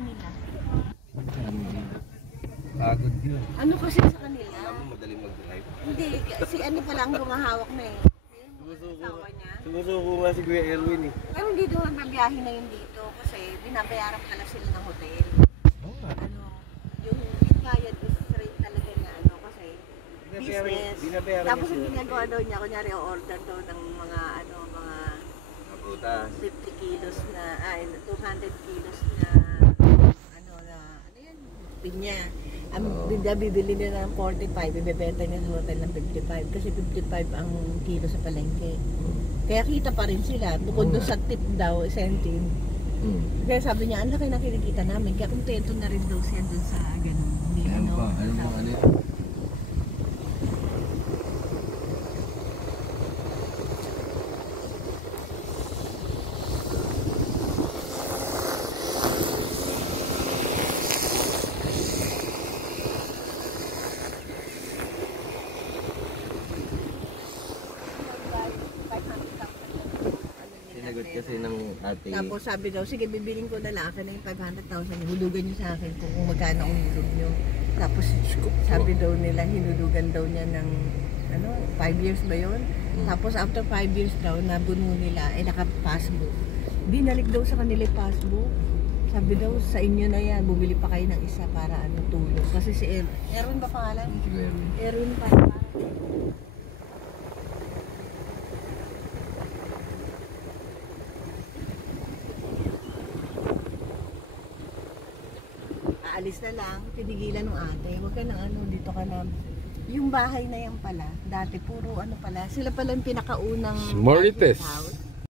kanila. Pagod yun. Ano kasi sa kanila? Alam mo, madaling mag-drive. Hindi, si ano pa lang gumahawak na eh. Asawa niya. Sumusuko nga si Kuya Erwin eh. Pero hindi doon babiyahe na yun dito kasi binabayaran pala sila ng hotel. Ano, yung bayad is straight talaga na ano kasi business. Tapos yung ginagawa daw niya, kunyari order daw ng mga ano, mga Prutas. 50 kilos na, 200 kilos na ano yan, pinya. Ang bibili nila ng 45, ibebenta niya sa hotel ng 55 kasi 55 ang kilo sa palengke. Kaya kita pa rin sila, bukod doon sa tip daw, centime. Kaya sabi niya, ang laki na kinikita namin, kaya kontento na rin daw siya doon sa ganun. Ano ba? Ano? Sinagot kasi ng ate. Tapos sabi daw, sige bibiling ko na lang, akin na yung 500,000, hulugan niyo sa akin kung magkano ang hulog niyo. Tapos sabi daw nila, hinulugan daw niya ng 5 years ba yun? Tapos after 5 years daw, nabuno nila, naka-passbook. Binalik daw sa kanila yung passbook. Sabi daw, sa inyo na yan, bumili pa kayo ng isa para tulong. Kasi si Erwin ba pangalan? Erwin pa. Aalis na lang, tinigilan ng ate. Huwag ka na dito ka na. Yung bahay na yan pala, dati puro pala, sila pala yung pinakaunang Marites. house.